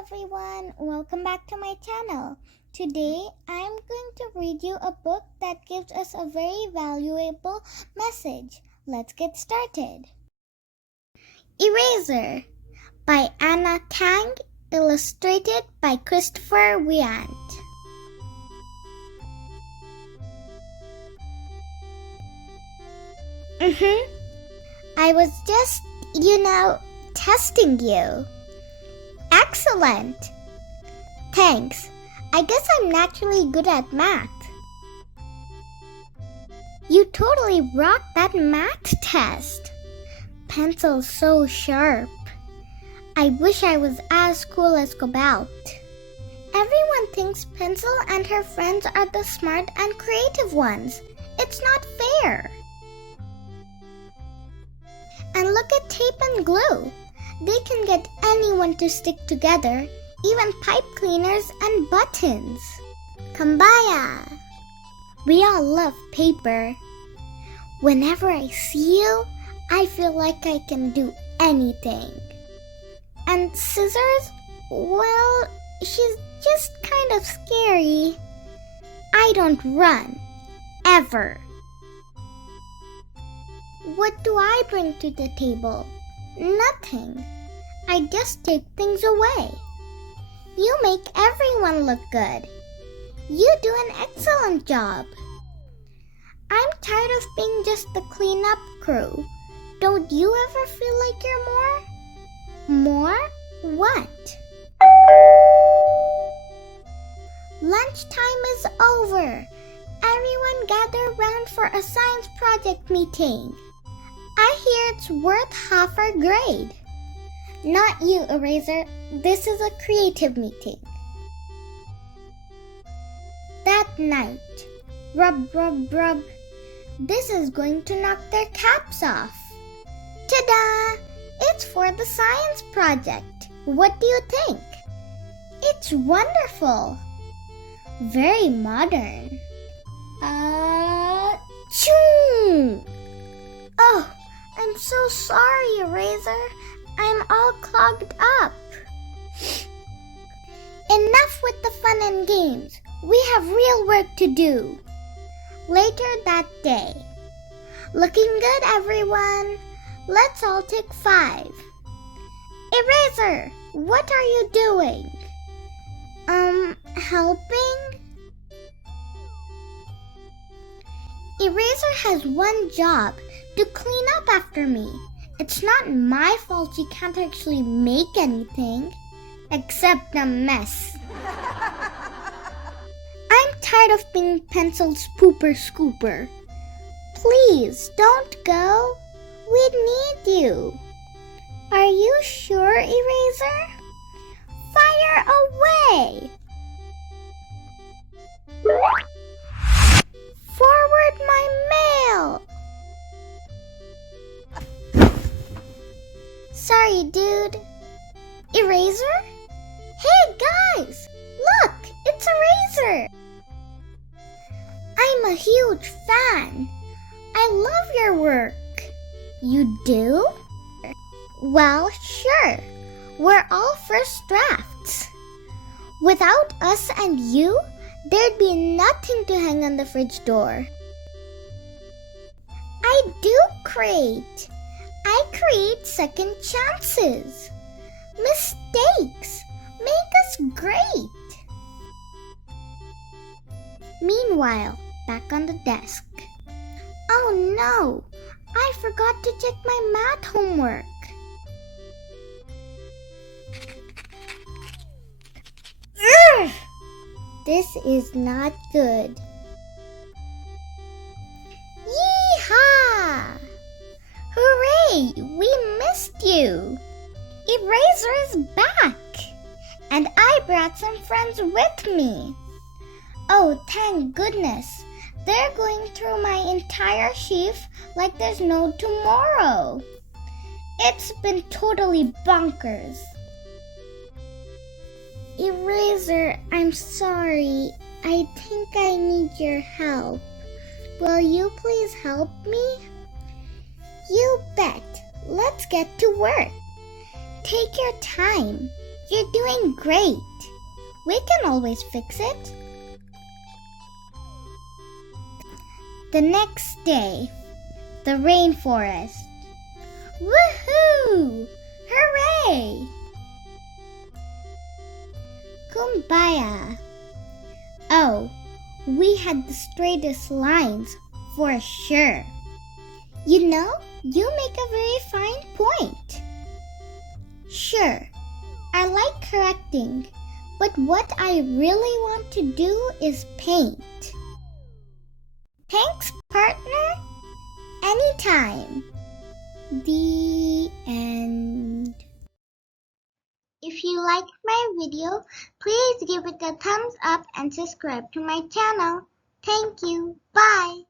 everyone, welcome back to my channel. Today I'm going to read you a book that gives us a very valuable message. Let's get started. Eraser by Anna Kang, illustrated by Christopher Weyant. I was just, testing you. Excellent! Thanks. I guess I'm naturally good at math. You totally rocked that math test. Pencil's so sharp. I wish I was as cool as Cobalt. Everyone thinks Pencil and her friends are the smart and creative ones. It's not fair. And look at tape and glue. They can get anyone to stick together, even pipe cleaners and buttons. Kumbaya! We all love paper. Whenever I see you, I feel like I can do anything. And Scissors, well, she's just kind of scary. I don't run, ever. What do I bring to the table? Nothing. I just take things away. You make everyone look good. You do an excellent job. I'm tired of being just the cleanup crew. Don't you ever feel like you're more? More? What? Lunchtime is over. Everyone gather round for a science project meeting. I hear it's worth half our grade. Not you, Eraser. This is a creative meeting. That night, rub, rub, rub. This is going to knock their caps off. Ta-da! It's for the science project. What do you think? It's wonderful. Very modern. Achoo! Oh, I'm so sorry, Eraser. I'm all clogged up. Enough with the fun and games. We have real work to do. Later that day. Looking good, everyone. Let's all take 5. Eraser, what are you doing? Helping? Eraser has one job, to clean up after me. It's not my fault she can't actually make anything, except a mess. I'm tired of being Pencil's pooper scooper. Please, don't go. We need you. Are you sure, Eraser? Fire away! Forward my mail! Sorry, dude. Eraser? Hey, guys! Look, it's Eraser! I'm a huge fan. I love your work. You do? Well, sure. We're all first drafts. Without us and you, there'd be nothing to hang on the fridge door. I do create. I create second chances. Mistakes make us great. Meanwhile, back on the desk. Oh no, I forgot to check my math homework. Ugh! This is not good. Yee-haw! Hooray! We missed you! Eraser is back! And I brought some friends with me. Oh, thank goodness. They're going through my entire sheaf like there's no tomorrow. It's been totally bonkers. Eraser, I'm sorry. I think I need your help. Will you please help me? You bet. Let's get to work. Take your time. You're doing great. We can always fix it. The next day, the rainforest. Woohoo! Hooray! Kumbaya. Oh, we had the straightest lines for sure. You know, you make a very fine point. Sure, I like correcting, but what I really want to do is paint. Thanks, partner. Anytime. The end. If you liked my video, please give it a thumbs up and subscribe to my channel. Thank you. Bye.